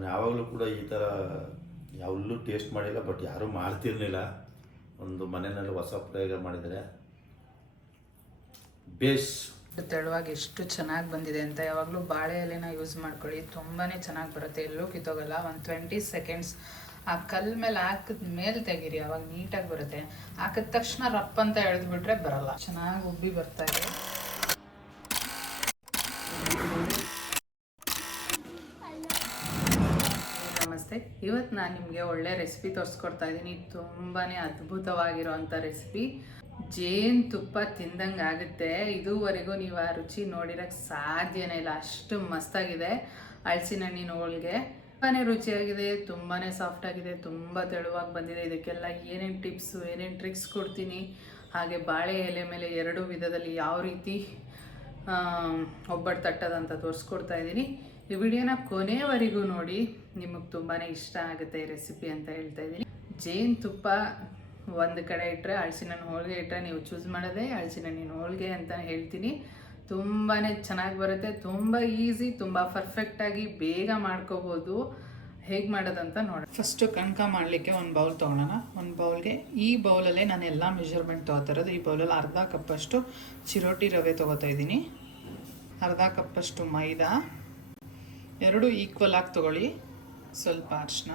ನಾನು ಯಾವಾಗಲೂ ಕೂಡ ಈ ಥರ ಯಾವಲ್ಲೂ ಟೇಸ್ಟ್ ಮಾಡಿಲ್ಲ ಬಟ್ ಯಾರೂ ಮಾಡ್ತಿರ್ಲಿಲ್ಲ. ಒಂದು ಮನೆಯಲ್ಲಿ ಹೊಸ ಪ್ರಯೋಗ ಮಾಡಿದರೆ ಬೇಸ್ ತೆಳುವಾಗಿ ಎಷ್ಟು ಚೆನ್ನಾಗಿ ಬಂದಿದೆ ಅಂತ ಯಾವಾಗಲೂ ಬಾಳೆ ಎಲೆನ ಯೂಸ್ ಮಾಡ್ಕೊಳ್ಳಿ. ತುಂಬಾ ಚೆನ್ನಾಗಿ ಬರುತ್ತೆ. ಎಲ್ಲೂ ಕಿತ್ತೋಗಲ್ಲ. ಒಂದು ಟ್ವೆಂಟಿ ಸೆಕೆಂಡ್ಸ್ ಆ ಕಲ್ ಮೇಲೆ ಹಾಕಿದ ಮೇಲೆ ತೆಗೀರಿ. ಅವಾಗ ನೀಟಾಗಿ ಬರುತ್ತೆ. ಹಾಕಿದ ತಕ್ಷಣ ರಪ್ ಅಂತ ಎಳೆದ್ಬಿಟ್ರೆ ಬರಲ್ಲ. ಚೆನ್ನಾಗಿ ಉಬ್ಬಿ ಬರ್ತಾ ಇದೆ. ನಮಸ್ತೆ ಇವತ್ತು ನಾನು ನಿಮಗೆ ಒಳ್ಳೆ ರೆಸಿಪಿ ತೋರಿಸ್ಕೊಡ್ತಾ ಇದ್ದೀನಿ. ತುಂಬಾ ಅದ್ಭುತವಾಗಿರೋವಂಥ ರೆಸಿಪಿ ಜೇನು ತುಪ್ಪ ತಿಂದಂಗೆ ಆಗುತ್ತೆ. ಇದುವರೆಗೂ ನೀವು ಆ ರುಚಿ ನೋಡಿರೋಕ್ಕೆ ಸಾಧ್ಯನೇ ಇಲ್ಲ. ಅಷ್ಟು ಮಸ್ತಾಗಿದೆ ಹಳಸಿನ ಹಣ್ಣಿನ ಹೋಳಿಗೆ ತುಂಬಾ ರುಚಿಯಾಗಿದೆ ತುಂಬಾ ಸಾಫ್ಟ್ ಆಗಿದೆ, ತುಂಬ ತೆಳುವಾಗಿ ಬಂದಿದೆ. ಇದಕ್ಕೆಲ್ಲ ಏನೇನು ಟಿಪ್ಸು ಏನೇನು ಟ್ರಿಕ್ಸ್ ಕೊಡ್ತೀನಿ? ಹಾಗೆ ಬಾಳೆ ಎಲೆ ಮೇಲೆ ಎರಡು ವಿಧದಲ್ಲಿ ಯಾವ ರೀತಿ ಒಬ್ಬಟ್ಟು ತಟ್ಟದಂತ ತೋರಿಸ್ಕೊಡ್ತಾ ಇದ್ದೀನಿ. ಈ ವಿಡಿಯೋನ ಕೊನೆಯವರೆಗೂ ನೋಡಿ. ನಿಮಗೆ ತುಂಬಾ ಇಷ್ಟ ಆಗುತ್ತೆ ಈ ರೆಸಿಪಿ ಅಂತ ಹೇಳ್ತಾ ಇದ್ದೀನಿ. ಜೇನು ತುಪ್ಪ ಒಂದು ಕಡೆ ಇಟ್ಟರೆ ಹಳಸಿನ ಹೋಳಿಗೆ ಇಟ್ಟರೆ ನೀವು ಚೂಸ್ ಮಾಡೋದೇ ಹಳಸಿನ ಹಣ್ಣಿನ ಹೋಳಿಗೆ ಅಂತ ಹೇಳ್ತೀನಿ. ತುಂಬಾ ಚೆನ್ನಾಗಿ ಬರುತ್ತೆ, ತುಂಬ ಈಸಿ ತುಂಬ ಪರ್ಫೆಕ್ಟಾಗಿ ಬೇಗ ಮಾಡ್ಕೋಬೋದು. ಹೇಗೆ ಮಾಡೋದಂತ ನೋಡಿ ಫಸ್ಟು ಕಣ್ಕ ಮಾಡಲಿಕ್ಕೆ ಒಂದು ಬೌಲ್ ತೊಗೊಳೋಣ ಒಂದು ಬೌಲ್ಗೆ ಈ ಬೌಲಲ್ಲೇ ನಾನು ಎಲ್ಲ ಮೆಷರ್ಮೆಂಟ್ ತೊಗೋತಾ ಇರೋದು ಈ ಬೌಲಲ್ಲಿ ಅರ್ಧ ಕಪ್ಪಷ್ಟು ಚಿರೋಟಿ ರವೆ ತೊಗೋತಾ ಇದ್ದೀನಿ. ಅರ್ಧ ಕಪ್ಪಷ್ಟು ಮೈದಾ. ಎರಡು ಈಕ್ವಲ್ ಆಗಿ ತೊಗೊಳ್ಳಿ. ಸ್ವಲ್ಪ ಅರ್ಶಿನ.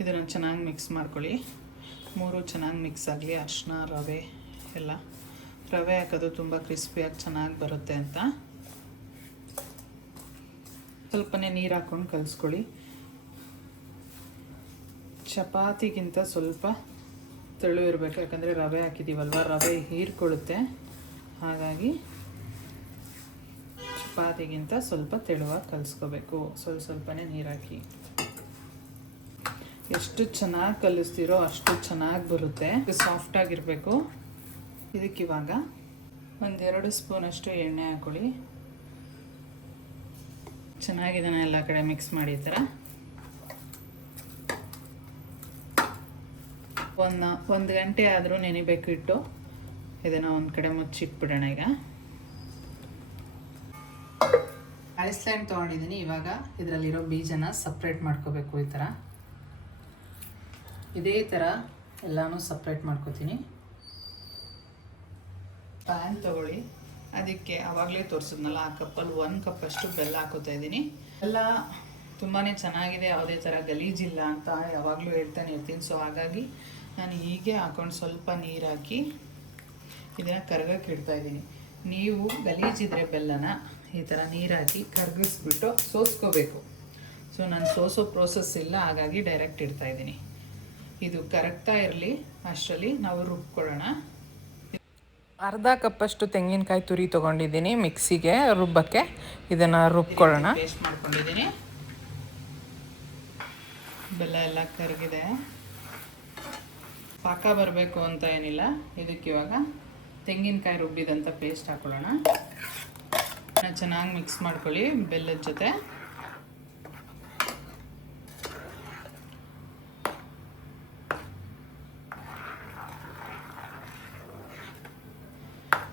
ಇದನ್ನು ಚೆನ್ನಾಗಿ ಮಿಕ್ಸ್ ಮಾಡ್ಕೊಳ್ಳಿ. ಮೂರು ಚೆನ್ನಾಗಿ ಮಿಕ್ಸ್ ಆಗಲಿ, ಅರ್ಶಿನ, ರವೆ ಎಲ್ಲ. ರವೆ ಹಾಕೋದು ತುಂಬ ಕ್ರಿಸ್ಪಿಯಾಗಿ ಚೆನ್ನಾಗಿ ಬರುತ್ತೆ ಅಂತ. ಸ್ವಲ್ಪನೇ ನೀರು ಹಾಕ್ಕೊಂಡು ಕಲಿಸ್ಕೊಳ್ಳಿ. ಚಪಾತಿಗಿಂತ ಸ್ವಲ್ಪ ತೆಳು ಇರಬೇಕು, ಯಾಕಂದರೆ ರವೆ ಹಾಕಿದ್ದೀವಲ್ವ ರವೆ ಹೀರ್ಕೊಳ್ಳುತ್ತೆ ಹಾಗಾಗಿ ಚಪಾತಿಗಿಂತ ಸ್ವಲ್ಪ ತೆಳುವಾಗಿ ಕಲಿಸ್ಕೋಬೇಕು. ಸ್ವಲ್ಪ ಸ್ವಲ್ಪನೇ ನೀರಾಕಿ. ಎಷ್ಟು ಚೆನ್ನಾಗಿ ಕಲಿಸ್ತೀರೋ ಅಷ್ಟು ಚೆನ್ನಾಗಿ ಬರುತ್ತೆ. ಸಾಫ್ಟಾಗಿರಬೇಕು ಇದಕ್ಕಿವಾಗ ಒಂದೆರಡು ಸ್ಪೂನಷ್ಟು ಎಣ್ಣೆ ಹಾಕೊಳ್ಳಿ. ಚೆನ್ನಾಗಿದ್ದಾನೆ ಎಲ್ಲ ಕಡೆ ಮಿಕ್ಸ್ ಮಾಡಿ ಥರ ಒಂದು ಒಂದು ಗಂಟೆ ಆದರೂ ನೆನಿಬೇಕು ಇಟ್ಟು ಇದನ್ನು ಒಂದು ಕಡೆ ಮುಚ್ಚಿಟ್ಬಿಡೋಣ ಈಗ. ಐಸ್ಲ್ಯಾಂಡ್ ತೊಗೊಂಡಿದ್ದೀನಿ ಇವಾಗ ಇದರಲ್ಲಿರೋ ಬೀಜನ ಸಪ್ರೇಟ್ ಮಾಡ್ಕೋಬೇಕು ಈ ಥರ ಇದೇ ಥರ ಎಲ್ಲನೂ ಸಪ್ರೇಟ್ ಮಾಡ್ಕೋತೀನಿ. ಪ್ಯಾನ್ ತಗೊಳ್ಳಿ. ಅದಕ್ಕೆ ಆವಾಗಲೇ ತೋರಿಸಿದ್ನಲ್ಲ, ಆ ಕಪ್ಪಲ್ಲಿ ಒಂದು ಕಪ್ಪಷ್ಟು ಬೆಲ್ಲ ಹಾಕೋತಾ ಇದ್ದೀನಿ. ಬೆಲ್ಲ ತುಂಬಾ ಚೆನ್ನಾಗಿದೆ, ಯಾವುದೇ ಥರ ಗಲೀಜಿಲ್ಲ ಅಂತ ಯಾವಾಗಲೂ ಹೇಳ್ತಾನೆ ಇರ್ತೀನಿ. ಸೊ ಹಾಗಾಗಿ ನಾನು ಹೀಗೆ ಹಾಕೊಂಡು ಸ್ವಲ್ಪ ನೀರು ಹಾಕಿ ಇದನ್ನು ಕರ್ಗಕ್ಕೆ ಇಡ್ತಾ ಇದ್ದೀನಿ. ನೀವು ಗಲೀಜಿದ್ರೆ ಬೆಲ್ಲನ ಈ ಥರ ನೀರು ಹಾಕಿ ಕರ್ಗಿಸ್ಬಿಟ್ಟು ಸೋಸ್ಕೋಬೇಕು. ಸೊ ನಾನು ಸೋಸೋ ಪ್ರೋಸೆಸ್ ಇಲ್ಲ ಹಾಗಾಗಿ ಡೈರೆಕ್ಟ್ ಇಡ್ತಾ ಇದ್ದೀನಿ. ಇದು ಕರಗ್ತಾ ಇರಲಿ ಅಷ್ಟರಲ್ಲಿ ನಾವು ರುಬ್ಕೊಳ್ಳೋಣ. ಅರ್ಧ ಕಪ್ಪಷ್ಟು ತೆಂಗಿನಕಾಯಿ ತುರಿ ತೊಗೊಂಡಿದ್ದೀನಿ ಮಿಕ್ಸಿಗೆ ರುಬ್ಬಕ್ಕೆ. ಇದನ್ನು ರುಬ್ಕೊಳ್ಳೋಣ. ಪೇಸ್ಟ್ ಮಾಡ್ಕೊಂಡಿದ್ದೀನಿ. ಬೆಲ್ಲ ಎಲ್ಲ ಕರಗಿದೆ. ಪಾಕ ಬರಬೇಕು ಅಂತ ಏನಿಲ್ಲ. ಇದಕ್ಕೆ ಇವಾಗ ತೆಂಗಿನಕಾಯಿ ರುಬ್ಬಿದಂಥ ಪೇಸ್ಟ್ ಹಾಕೊಳ್ಳೋಣ. ಚೆನ್ನಾಗಿ ಮಿಕ್ಸ್ ಮಾಡ್ಕೊಳ್ಳಿ, ಬೆಲ್ಲದ ಜೊತೆ.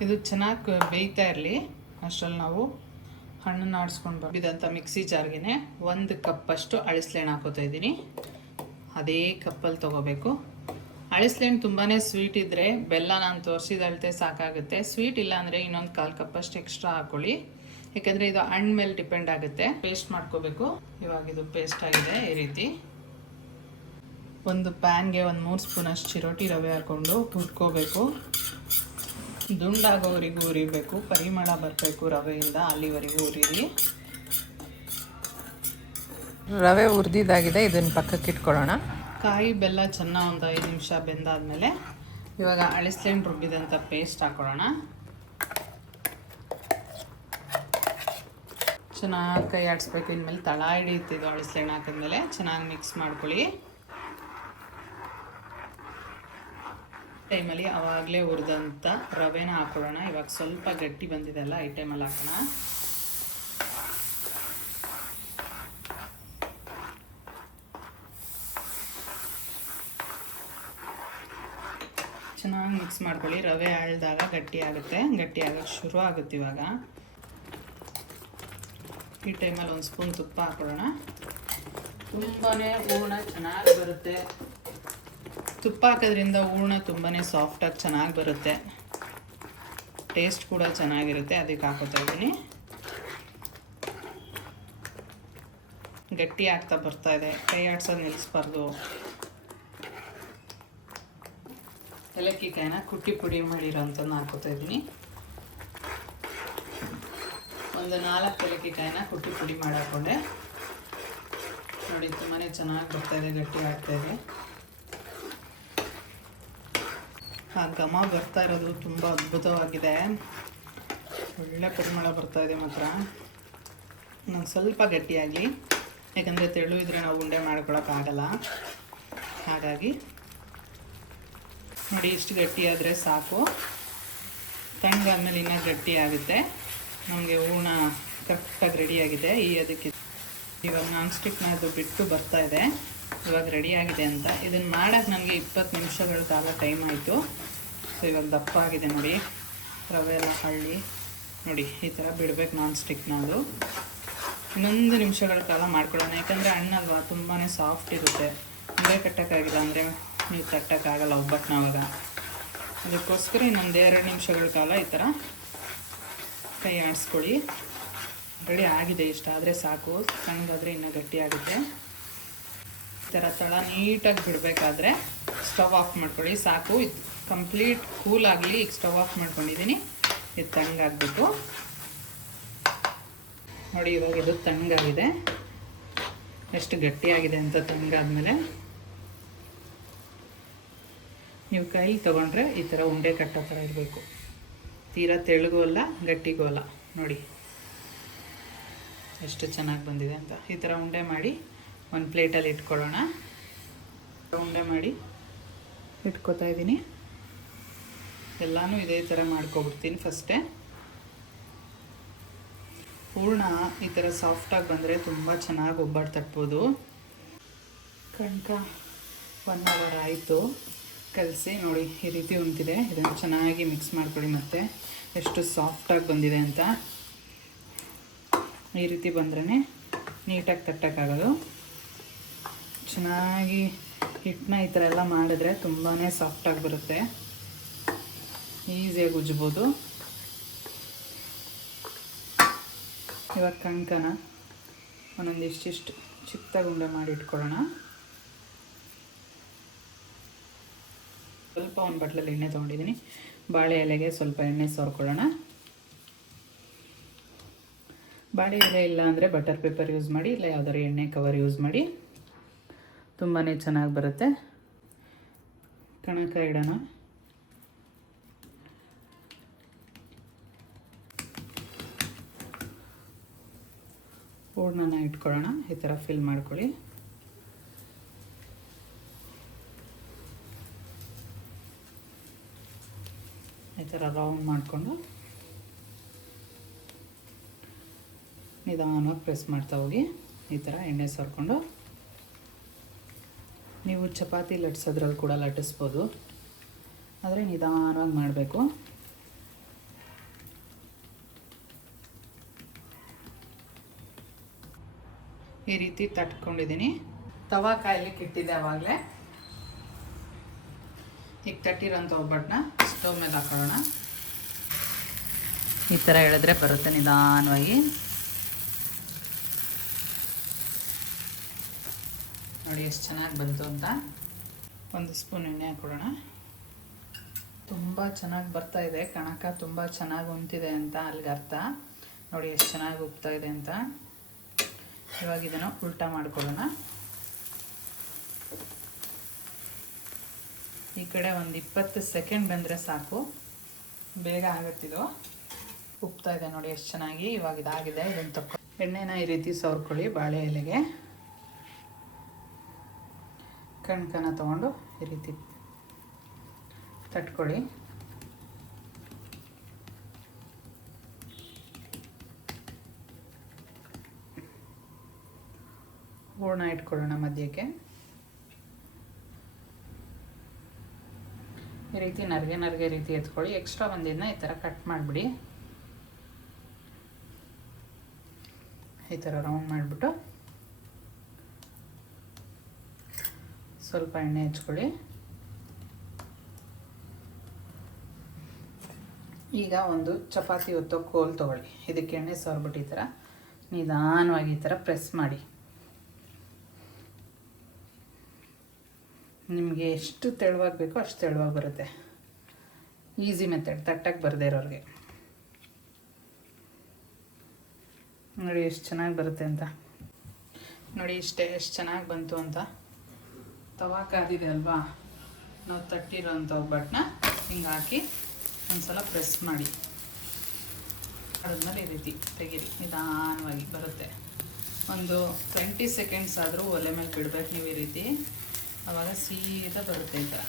ಇದು ಚೆನ್ನಾಗಿ ಬೇಯ್ತಾ ಇರಲಿ. ಅಷ್ಟರಲ್ಲಿ ನಾವು ಹಣ್ಣನ್ನು ಆಡಿಸ್ಕೊಂಡು ಬರ್ಬಿದಂಥ ಮಿಕ್ಸಿ ಜಾರ್ಗೆ ಒಂದು ಕಪ್ಪಷ್ಟು ಅಳಿಸ್ಲೆಣ್ಣೆ ಹಾಕೋತಾ ಇದ್ದೀನಿ. ಅದೇ ಕಪ್ಪಲ್ಲಿ ತೊಗೋಬೇಕು. ಅಳಿಸ್ಲೆಣ್ಣೆ ತುಂಬಾ ಸ್ವೀಟ್ ಇದ್ದರೆ ಬೆಲ್ಲ ನಾನು ತೋರಿಸಿದ ಅಳತೆ ಸಾಕಾಗುತ್ತೆ. ಸ್ವೀಟ್ ಇಲ್ಲ ಅಂದರೆ ಇನ್ನೊಂದು ಕಾಲು ಕಪ್ಪಷ್ಟು ಎಕ್ಸ್ಟ್ರಾ ಹಾಕೊಳ್ಳಿ. ಯಾಕಂದರೆ ಇದು ಹಣ್ಣು ಮೇಲೆ ಡಿಪೆಂಡ್ ಆಗುತ್ತೆ. ಪೇಸ್ಟ್ ಮಾಡ್ಕೋಬೇಕು. ಇವಾಗ ಇದು ಪೇಸ್ಟ್ ಆಗಿದೆ ಈ ರೀತಿ. ಒಂದು ಪ್ಯಾನ್ಗೆ ಒಂದು ಮೂರು ಸ್ಪೂನ್ ಅಷ್ಟು ಚಿರೋಟಿ ರವೆ ಹಾಕೊಂಡು ಹುರ್ಕೋಬೇಕು ದುಂಡಾಗೋವರೆಗೂ ಉರಿಬೇಕು ಪರಿಮಳ ಬರಬೇಕು ರವೆಯಿಂದ ಅಲ್ಲಿವರೆಗೂ ಉರಿರಿ ರವೆ ಹುರಿದಿದ್ದಾಗಿದೆ. ಇದನ್ನು ಪಕ್ಕಕ್ಕೆ ಇಟ್ಕೊಳ್ಳೋಣ. ಕಾಯಿ ಬೆಲ್ಲ ಚೆನ್ನಾಗಿ ಒಂದು ಐದು ನಿಮಿಷ ಬೆಂದಾದ್ಮೇಲೆ ಇವಾಗ ಅಳಿಸ್ಲೇಂಡ್ ರುಬ್ಬಿದಂಥ ಪೇಸ್ಟ್ ಹಾಕೊಳ್ಳೋಣ. ಚೆನ್ನಾಗಿ ಕೈ ಆಡಿಸ್ಬೇಕು. ಇನ್ಮೇಲೆ ತಳ ಹಿಡಿಯುತ್ತಿದ್ದು ಅಳಿಸ್ಲೆಣ್ಣೆ ಹಾಕಿದ್ಮೇಲೆ ಚೆನ್ನಾಗಿ ಮಿಕ್ಸ್ ಮಾಡ್ಕೊಳ್ಳಿ. ಟೈಮಲ್ಲಿ ಅವಾಗಲೇ ಹುರಿದಂಥ ರವೆನ ಹಾಕೊಳ್ಳೋಣ ಇವಾಗ ಸ್ವಲ್ಪ ಗಟ್ಟಿ ಬಂದಿದೆ ಅಲ್ಲ, ಈ ಟೈಮಲ್ಲಿ ಹಾಕೋಣ. ಚೆನ್ನಾಗಿ ಮಿಕ್ಸ್ ಮಾಡ್ಕೊಳ್ಳಿ. ರವೆ ಆಳ್ದಾಗ ಗಟ್ಟಿ ಆಗುತ್ತೆ. ಗಟ್ಟಿ ಆಗೋಕ್ಕೆ ಶುರು ಆಗುತ್ತೆ ಇವಾಗ. ಈ ಟೈಮಲ್ಲಿ ಒಂದು ಸ್ಪೂನ್ ತುಪ್ಪ ಹಾಕೊಳ್ಳೋಣ ತುಂಬಾ ಹೂರ್ಣ ಚೆನ್ನಾಗಿ ಬರುತ್ತೆ. ತುಪ್ಪ ಹಾಕೋದ್ರಿಂದ ಹೂರ್ಣ ತುಂಬಾ ಸಾಫ್ಟಾಗಿ ಚೆನ್ನಾಗಿ ಬರುತ್ತೆ. ಟೇಸ್ಟ್ ಕೂಡ ಚೆನ್ನಾಗಿರುತ್ತೆ ಅದಕ್ಕೆ ಹಾಕೋತಾ ಇದ್ದೀನಿ. ಗಟ್ಟಿ ಆಗ್ತಾ ಬರ್ತಾ ಇದೆ. ಕೈ ಆಡ್ಸೋದು ನಿಲ್ಲಿಸ್ಬಾರ್ದು. ಏಲಕ್ಕಿ ಕಾಯಿನ ಕುಟ್ಟಿ ಪುಡಿ ಮಾಡಿರೋಂಥದ್ದು ಹಾಕೋತಾ ಇದ್ದೀನಿ. ಒಂದು ನಾಲ್ಕು ಏಲಕ್ಕಿ ಕಾಯಿನ ಕುಟ್ಟಿ ಪುಡಿ ಮಾಡಾಕೊಂಡೆ. ನೋಡಿ ತುಂಬಾ ಚೆನ್ನಾಗಿ ಬರ್ತಾ ಇದೆ, ಗಟ್ಟಿ ಆಗ್ತಾ ಇದೆ. ಆ ಘಮ ಬರ್ತಾ ಇರೋದು ತುಂಬ ಅದ್ಭುತವಾಗಿದೆ. ಒಳ್ಳೆ ಪರಿಮಳ ಬರ್ತಾ ಇದೆ ಮಾತ್ರ. ನಾನು ಸ್ವಲ್ಪ ಗಟ್ಟಿಯಾಗಲಿ ಯಾಕಂದರೆ ತೆಳು ಇದ್ರೆ ನಾವು ಉಂಡೆ ಮಾಡ್ಕೊಳಕ್ಕಾಗಲ್ಲ ಹಾಗಾಗಿ, ನೋಡಿ, ಇಷ್ಟು ಗಟ್ಟಿಯಾದರೆ ಸಾಕು. ತಣ್ಣಗಾದ್ಮೇಲೆ ಇನ್ನೂ ಗಟ್ಟಿ ಆಗುತ್ತೆ. ನಮಗೆ ಹೂರ್ಣ ಕರೆಕ್ಟಾಗಿ ರೆಡಿಯಾಗಿದೆ ಈ ಅದಕ್ಕೆ ಇವಾಗ ನಾನ್ ಸ್ಟಿಕ್ನ ಅದು ಬಿಟ್ಟು ಬರ್ತಾ ಇದೆ. ಇವಾಗ ರೆಡಿಯಾಗಿದೆ ಅಂತ. ಇದನ್ನು ಮಾಡೋಕ್ಕೆ ನನಗೆ ಇಪ್ಪತ್ತು ನಿಮಿಷಗಳ ಕಾಲ ಟೈಮ್ ಆಯಿತು. ಸೊ ಇವಾಗ ದಪ್ಪ ಆಗಿದೆ ನೋಡಿ. ರವೆ ಎಲ್ಲ ಹಳ್ಳಿ. ನೋಡಿ, ಈ ಥರ ಬಿಡ್ಬೇಕು ನಾನ್ ಸ್ಟಿಕ್ನ ಅದು ಇನ್ನೊಂದು ನಿಮಿಷಗಳ ಕಾಲ ಮಾಡ್ಕೊಳ್ಳೋಣ. ಯಾಕಂದರೆ ಹಣ್ಣಲ್ವಾ ತುಂಬಾ ಸಾಫ್ಟ್ ಇರುತ್ತೆ. ಅಂದರೆ ಕಟ್ಟೋಕ್ಕಾಗಿಲ್ಲ ಅಂದರೆ ನೀವು ತಟ್ಟೋಕ್ಕಾಗಲ್ಲ ಒಬ್ಬಟ್ಟು ಅವಾಗ ಅದಕ್ಕೋಸ್ಕರ ಇನ್ನೊಂದು ಎರಡು ನಿಮಿಷಗಳ ಕಾಲ ಈ ಥರ ಕೈ ಆಡಿಸ್ಕೊಳ್ಳಿ ರೆಡಿ ಆಗಿದೆ ಇಷ್ಟ ಆದರೆ ಸಾಕು. ಸಣ್ಣದಾದರೆ ಇನ್ನೂ ಗಟ್ಟಿ ಆಗುತ್ತೆ ಈ ಥರ ತಳ ನೀಟಾಗಿ ಬಿಡಬೇಕಾದ್ರೆ ಸ್ಟವ್ ಆಫ್ ಮಾಡ್ಕೊಳ್ಳಿ. ಸಾಕು. ಇದು ಕಂಪ್ಲೀಟ್ ಕೂಲ್ ಆಗಲಿ ಈಗ ಸ್ಟವ್ ಆಫ್ ಮಾಡ್ಕೊಂಡಿದ್ದೀನಿ. ಇದು ತಣ್ಣಗಾಗ್ಬಿಟ್ಟು ನೋಡಿ, ಇವಾಗ ಇದು ತಣ್ಣಗಾಗಿದೆ ಎಷ್ಟು ಗಟ್ಟಿಯಾಗಿದೆ ಅಂತ ತಣ್ಣಗಾದ್ಮೇಲೆ ನೀವು ಕೈಲಿ ತೊಗೊಂಡ್ರೆ ಈ ಥರ ಉಂಡೆ ಕಟ್ಟೋ ಥರ ಇರಬೇಕು. ತೀರಾ ತೆಳುಗೂ ಅಲ್ಲ, ಗಟ್ಟಿಗೂ ಅಲ್ಲ. ನೋಡಿ. ಎಷ್ಟು ಚೆನ್ನಾಗಿ ಬಂದಿದೆ ಅಂತ. ಈ ಥರ ಉಂಡೆ ಮಾಡಿ ಒಂದು ಪ್ಲೇಟಲ್ಲಿ ಇಟ್ಕೊಳ್ಳೋಣ. ಉಂಡೆ ಮಾಡಿ ಇಟ್ಕೋತಾ ಇದ್ದೀನಿ. ಎಲ್ಲನೂ ಇದೇ ಥರ ಮಾಡ್ಕೊಬಿಡ್ತೀನಿ ಫಸ್ಟೇ. ಹೂರ್ಣ ಈ ಥರ ಸಾಫ್ಟಾಗಿ ಬಂದರೆ ತುಂಬ ಚೆನ್ನಾಗಿ ಒಬ್ಬಟ್ಟು ತಟ್ಬೋದು. ಕಣ್ಕ ಒನ್ ಅವರ್ ಆಯಿತು. ಕಲಸಿ ನೋಡಿ ಈ ರೀತಿ ಉಂತಿದೆ ಇದನ್ನು ಚೆನ್ನಾಗಿ ಮಿಕ್ಸ್ ಮಾಡ್ಕೊಳ್ಳಿ ಮತ್ತೆ. ಎಷ್ಟು ಸಾಫ್ಟಾಗಿ ಬಂದಿದೆ ಅಂತ. ಈ ರೀತಿ ಬಂದ್ರೇ ನೀಟಾಗಿ ತಟ್ಟಕ್ಕಾಗೋದು. ಚೆನ್ನಾಗಿ ಹಿಟ್ಟನ್ನ ಈ ಥರ ಎಲ್ಲ ಮಾಡಿದ್ರೆ ತುಂಬಾ ಸಾಫ್ಟಾಗಿ ಬರುತ್ತೆ. ಈಸಿಯಾಗಿ ಉಜ್ಬೋದು. ಇವಾಗ ಕಂಕನ ಒಂದೊಂದು ಇಷ್ಟಿಷ್ಟು ಚಿಕ್ಕದಾಗಿ ಮಾಡಿ ಇಟ್ಕೊಳ್ಳೋಣ. ಸ್ವಲ್ಪ ಒಂದು ಬಟ್ಲಲ್ಲಿ ಎಣ್ಣೆ ತೊಗೊಂಡಿದ್ದೀನಿ ಬಾಳೆ ಎಲೆಗೆ ಸ್ವಲ್ಪ ಎಣ್ಣೆ ಸೋರ್ಕೊಳ್ಳೋಣ. ಬಾಳೆ ಎಲೆ ಇಲ್ಲ ಅಂದರೆ ಬಟರ್ ಪೇಪರ್ ಯೂಸ್ ಮಾಡಿ, ಇಲ್ಲ ಯಾವ್ದಾದ್ರು ಎಣ್ಣೆ ಕವರ್ ಯೂಸ್ ಮಾಡಿ. ತುಂಬಾ ಚೆನ್ನಾಗಿ ಬರುತ್ತೆ. ಕಣಕ ಇಡೋಣ. ಹೂರ್ಣನ ಇಟ್ಕೊಳ್ಳೋಣ. ಈ ಥರ ಫಿಲ್ ಮಾಡ್ಕೊಳ್ಳಿ. ಥರ ರೌಂಡ್ ಮಾಡಿಕೊಂಡು ನಿಧಾನವಾಗಿ ಪ್ರೆಸ್ ಮಾಡ್ತಾ ಹೋಗಿ, ಈ ಥರ ಎಣ್ಣೆ ಸರ್ಕೊಂಡು ನೀವು ಚಪಾತಿ ಲಟ್ಸೋದ್ರಲ್ಲಿ ಕೂಡ ಲಟ್ಟಿಸ್ಬೋದು. ಆದರೆ ನಿಧಾನವಾಗಿ ಮಾಡಬೇಕು. ಈ ರೀತಿ ತಟ್ಕೊಂಡಿದ್ದೀನಿ. ತವಾ ಕಾಯಲಿಕ್ಕೆ ಇಟ್ಟಿದ್ದೆ ಆವಾಗಲೇ ಈಗ ತಟ್ಟಿರೋಂಥ ಒಬ್ಬಟ್ಟನ್ನ ಸ್ಟವ್ ಮೇಲೆ ಹಾಕೊಳ್ಳೋಣ. ಈ ಥರ ಹೇಳಿದ್ರೆ ಬರುತ್ತೆ ನಿಧಾನವಾಗಿ. ನೋಡಿ ಎಷ್ಟು ಚೆನ್ನಾಗಿ ಬಂತು ಅಂತ. ಒಂದು ಸ್ಪೂನ್ ಎಣ್ಣೆ ಹಾಕೊಡೋಣ ತುಂಬ ಚೆನ್ನಾಗಿ ಬರ್ತಾ ಇದೆ ಕಣಕ ತುಂಬ ಚೆನ್ನಾಗಿ ಉಂತಿದೆ ಅಂತ ಅಲ್ಲಿಗೆ ಅರ್ಥ. ನೋಡಿ ಎಷ್ಟು ಚೆನ್ನಾಗಿ ಉಪ್ತಾ ಇದೆ ಅಂತ. ಇವಾಗ ಇದನ್ನು ಉಲ್ಟಾ ಮಾಡ್ಕೊಳ್ಳೋಣ. ಈ ಕಡೆ ಒಂದು ಇಪ್ಪತ್ತು ಸೆಕೆಂಡ್ ಬಂದರೆ ಸಾಕು. ಬೇಗ ಆಗುತ್ತಿದು. ಉಪ್ತಾ ಇದೆ ನೋಡಿ ಎಷ್ಟು ಚೆನ್ನಾಗಿ. ಇವಾಗ ಇದಾಗಿದೆ. ಇದನ್ನು ತಕ್ಕೊ ಎಣ್ಣೆನ ಈ ರೀತಿ ಸವರ್ಕೊಳ್ಳಿ ಬಾಳೆ ಎಲೆಗೆ. ಕಣ್ಕನ ತೊಗೊಂಡು ಈ ರೀತಿ ತಟ್ಕೊಳ್ಳಿ. ಹೂರ್ಣ ಇಟ್ಕೊಳ್ಳೋಣ ಮಧ್ಯಕ್ಕೆ. ಈ ರೀತಿ ನರಗೆ ನರ್ಗೆ ರೀತಿ ಎತ್ಕೊಳ್ಳಿ. ಎಕ್ಸ್ಟ್ರಾ ಒಂದಿನ ಈ ಥರ ಕಟ್ ಮಾಡಿಬಿಡಿ. ಈ ಥರ ರೌಂಡ್ ಮಾಡಿಬಿಟ್ಟು ಸ್ವಲ್ಪ ಎಣ್ಣೆ ಹಚ್ಕೊಳ್ಳಿ ಈಗ ಒಂದು ಚಪಾತಿ ಹೊತ್ತೋ ಕೋಲ್ ತೊಗೊಳ್ಳಿ. ಇದಕ್ಕೆ ಎಣ್ಣೆ ಸೋರ್ಬಿಟ್ಟು ಈ ಥರ ನಿಧಾನವಾಗಿ ಈ ಥರ ಪ್ರೆಸ್ ಮಾಡಿ. ನಿಮಗೆ ಎಷ್ಟು ತೆಳುವಾಗಿ ಬೇಕೋ ಅಷ್ಟು ತೆಳುವಾಗಿ ಬರುತ್ತೆ. ಈಸಿ ಮೆಥಡ್ ತಟ್ಟಕ್ಕೆ ಬರದೇ ಇರೋರಿಗೆ. ನೋಡಿ ಎಷ್ಟು ಚೆನ್ನಾಗಿ ಬರುತ್ತೆ ಅಂತ. ನೋಡಿ ಇಷ್ಟೇ, ಎಷ್ಟು ಚೆನ್ನಾಗಿ ಬಂತು ಅಂತ. ತವಾ ಕಾದಿದೆ ಅಲ್ವಾ? ನಾವು ತಟ್ಟಿರೋಂಥ ಒಬ್ಬಟ್ಟನ್ನ ಹಿಂಗೆ ಹಾಕಿ ಒಂದ್ಸಲ ಪ್ರೆಸ್ ಮಾಡಿ. ಅದಾದ್ಮೇಲೆ ಈ ರೀತಿ ತೆಗೀರಿ, ನಿಧಾನವಾಗಿ ಬರುತ್ತೆ. ಒಂದು ಟ್ವೆಂಟಿ ಸೆಕೆಂಡ್ಸ್ ಆದರೂ ಒಲೆ ಮೇಲೆ ಬಿಡ್ಬೇಕು ನೀವು ಈ ರೀತಿ. ಆವಾಗ ಸೀದಾ ಬರುತ್ತೆ ಈ ಥರ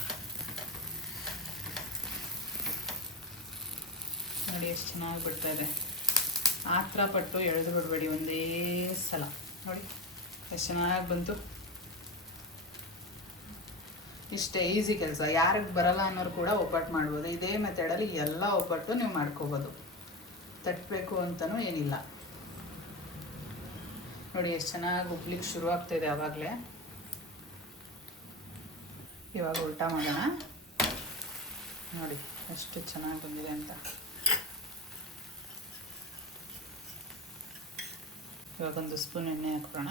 ನೋಡಿ ಎಷ್ಟು ಚೆನ್ನಾಗಿ ಬಿಡ್ತಾ ಇದೆ. ಥರ ಪಟ್ಟು ಎಳೆದು ಬಿಡಬೇಡಿ ಒಂದೇ ಸಲ. ನೋಡಿ, ಎಷ್ಟು ಚೆನ್ನಾಗಿ ಬಂತು. ಇಷ್ಟೇ, ಈಸಿ ಕೆಲಸ. ಯಾರಿಗೆ ಬರಲ್ಲ ಅನ್ನೋರು ಕೂಡ ಒಬ್ಬಟ್ಟು ಮಾಡ್ಬೋದು. ಇದೇ ಮೆಥಡಲ್ಲಿ ಎಲ್ಲ ಒಬ್ಬಟ್ಟು ನೀವು ಮಾಡ್ಕೋಬೋದು. ತಟ್ಟಬೇಕು ಅಂತಲೂ ಏನಿಲ್ಲ. ನೋಡಿ, ಎಷ್ಟು ಚೆನ್ನಾಗಿ ಉಬ್ಲಿಕ್ಕೆ ಶುರು ಆಗ್ತಾಯಿದೆ ಆವಾಗಲೇ ಇವಾಗ ಉಲ್ಟಾ ಮಾಡೋಣ. ನೋಡಿ ಎಷ್ಟು ಚೆನ್ನಾಗಿ ಬಂದಿದೆ ಅಂತ. ಇವಾಗ ಒಂದು ಸ್ಪೂನ್ ಎಣ್ಣೆ ಹಾಕೋಣ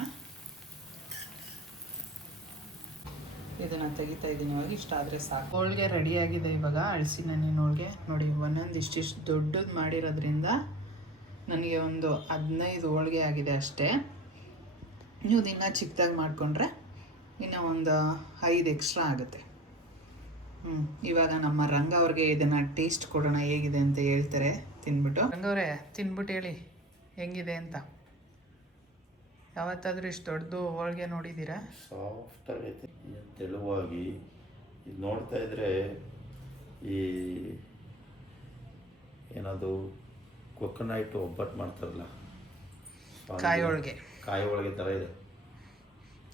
ಇದನ್ನು ತೆಗಿತಾ ಇದ್ದೀನಿ, ಇವಾಗ ಇಷ್ಟ ಆದರೆ ಸಾಕು. ಹೋಳಿಗೆ ರೆಡಿಯಾಗಿದೆ ಇವಾಗ ಅಳಸಿನ ನೀನು ಹೋಳಿಗೆ. ನೋಡಿ, ಒಂದೊಂದು ಇಷ್ಟಿಷ್ಟು ದೊಡ್ಡದು ಮಾಡಿರೋದ್ರಿಂದ ನನಗೆ ಒಂದು ಹದಿನೈದು ಹೋಳಿಗೆ ಆಗಿದೆ ಅಷ್ಟೇ. ನೀವು ದಿನ ಚಿಕ್ಕದಾಗಿ ಮಾಡಿಕೊಂಡ್ರೆ ಇನ್ನು ಒಂದು ಐದು ಎಕ್ಸ್ಟ್ರಾ ಆಗುತ್ತೆ. ಹ್ಞೂ ಇವಾಗ ನಮ್ಮ ರಂಗ ಅವ್ರಿಗೆ ಇದನ್ನು ಟೇಸ್ಟ್ ಕೊಡೋಣ ಹೇಗಿದೆ ಅಂತ ಹೇಳ್ತಾರೆ ತಿನ್ಬಿಟ್ಟು. ರಂಗವರೇ ತಿನ್ಬಿಟ್ಟು ಹೇಳಿ ಹೆಂಗಿದೆ ಅಂತ. ಯಾವತ್ತಾದರೂ ಇಷ್ಟು ದೊಡ್ಡದು ಹೋಳಿಗೆ ನೋಡಿದ್ದೀರಾ? ಸಾಫ್ಟ್ ಆಗೈತೆ. ತೆಳುವಾಗಿ ಇದು ನೋಡ್ತಾ ಇದ್ರೆ ಈ ಏನದು ಕೊಕೊನಟ್ ಒಬ್ಬಟ್ಟು ಮಾಡ್ತಾರಲ್ಲ ಕಾಯಿ ಹೋಳಿಗೆ. ಕಾಯಿ ಒಳಗೆ ಥರ ಇದೆ.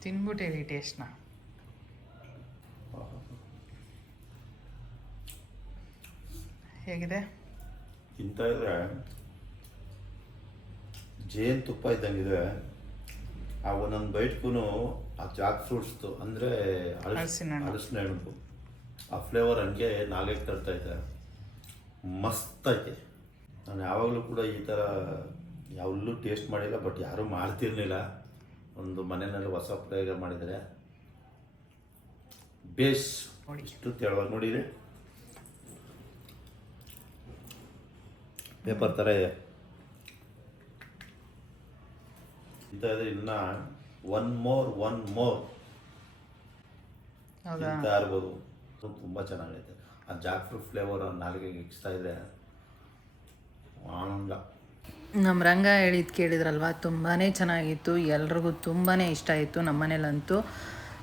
ತಿನ್ಬಿಟ್ಟು ಹೇಳಿ ಟೇಸ್ಟ್ನ. ಹೇಗಿದೆ? ತಿಂತಾ ಇದ್ರೆ ಜೇನು ತುಪ್ಪ ಇದ್ದಂಗಿದೆ ಆ ಒಂದೊಂದು ಬೈಟ್ಗೂ ಆ ಜಾಕ್ ಫ್ರೂಟ್ಸ್ದು ಅಂದರೆ ಹಲಸಿನ ಹಣ್ಣು. ಹಲಸಿನ ಹಣ್ಣು ಆ ಫ್ಲೇವರ್ ಹಂಗೆ ನಾಲ್ಕು ತರ್ತಾ ಇದೆ. ಮಸ್ತ್ ಐತೆ. ನಾನು ಯಾವಾಗಲೂ ಕೂಡ ಈ ಥರ ಯಾವಲ್ಲೂ ಟೇಸ್ಟ್ ಮಾಡಿಲ್ಲ ಬಟ್ ಯಾರೂ ಮಾಡ್ತಿರ್ಲಿಲ್ಲ. ಒಂದು ಮನೆಯಲ್ಲಿ ಹೊಸ ಪ್ರಯೋಗ ಮಾಡಿದರೆ ಬೇಸ್. ಇಷ್ಟು ತೆಳುವಾಗಿ ನೋಡಿರಿ. ಪೇಪರ್ ಥರ ಇದೆ. ಇಂಥ ಇನ್ನು ಒನ್ ಮೋರ್ ಒನ್ ಮೋರ್. ಇರ್ಬೋದು ತುಂಬ ಚೆನ್ನಾಗೈತೆ. ಆ ಜಾಕ್ ಫ್ರೂಟ್ ಫ್ಲೇವರ್ ನಾಲ್ಗೆಗೆ ಇಕ್ಸ್ತಾ ಇದೆ ಆನಂದ ನಮ್ಮ ರಂಗ ಹೇಳಿದ್ದು ಕೇಳಿದ್ರಲ್ವಾ ತುಂಬಾ ಚೆನ್ನಾಗಿತ್ತು, ಎಲ್ರಿಗೂ ತುಂಬಾ ಇಷ್ಟ ಆಯಿತು ನಮ್ಮ ಮನೇಲಂತೂ.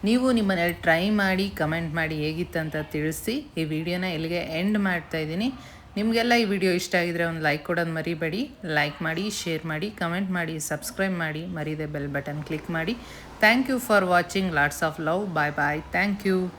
ನೀವು ನಿಮ್ಮ ಮನೇಲಿ ಟ್ರೈ ಮಾಡಿ, ಕಮೆಂಟ್ ಮಾಡಿ ಹೇಗಿತ್ತಂತ ತಿಳಿಸಿ. ಈ ವಿಡಿಯೋನ ಇಲ್ಲಿಗೆ ಎಂಡ್ ಮಾಡ್ತಾ ಇದ್ದೀನಿ. ನಿಮಗೆಲ್ಲ ಈ ವಿಡಿಯೋ ಇಷ್ಟ ಆಗಿದ್ರೆ ಒಂದು ಲೈಕ್ ಕೊಡೋದು ಮರಿಬೇಡಿ. ಲೈಕ್ ಮಾಡಿ, ಶೇರ್ ಮಾಡಿ, ಕಮೆಂಟ್ ಮಾಡಿ, ಸಬ್ಸ್ಕ್ರೈಬ್ ಮಾಡಿ, ಮರೀದೆ ಬೆಲ್ ಬಟನ್ ಕ್ಲಿಕ್ ಮಾಡಿ. Thank you for watching. Lots of love. Bye bye. Thank you.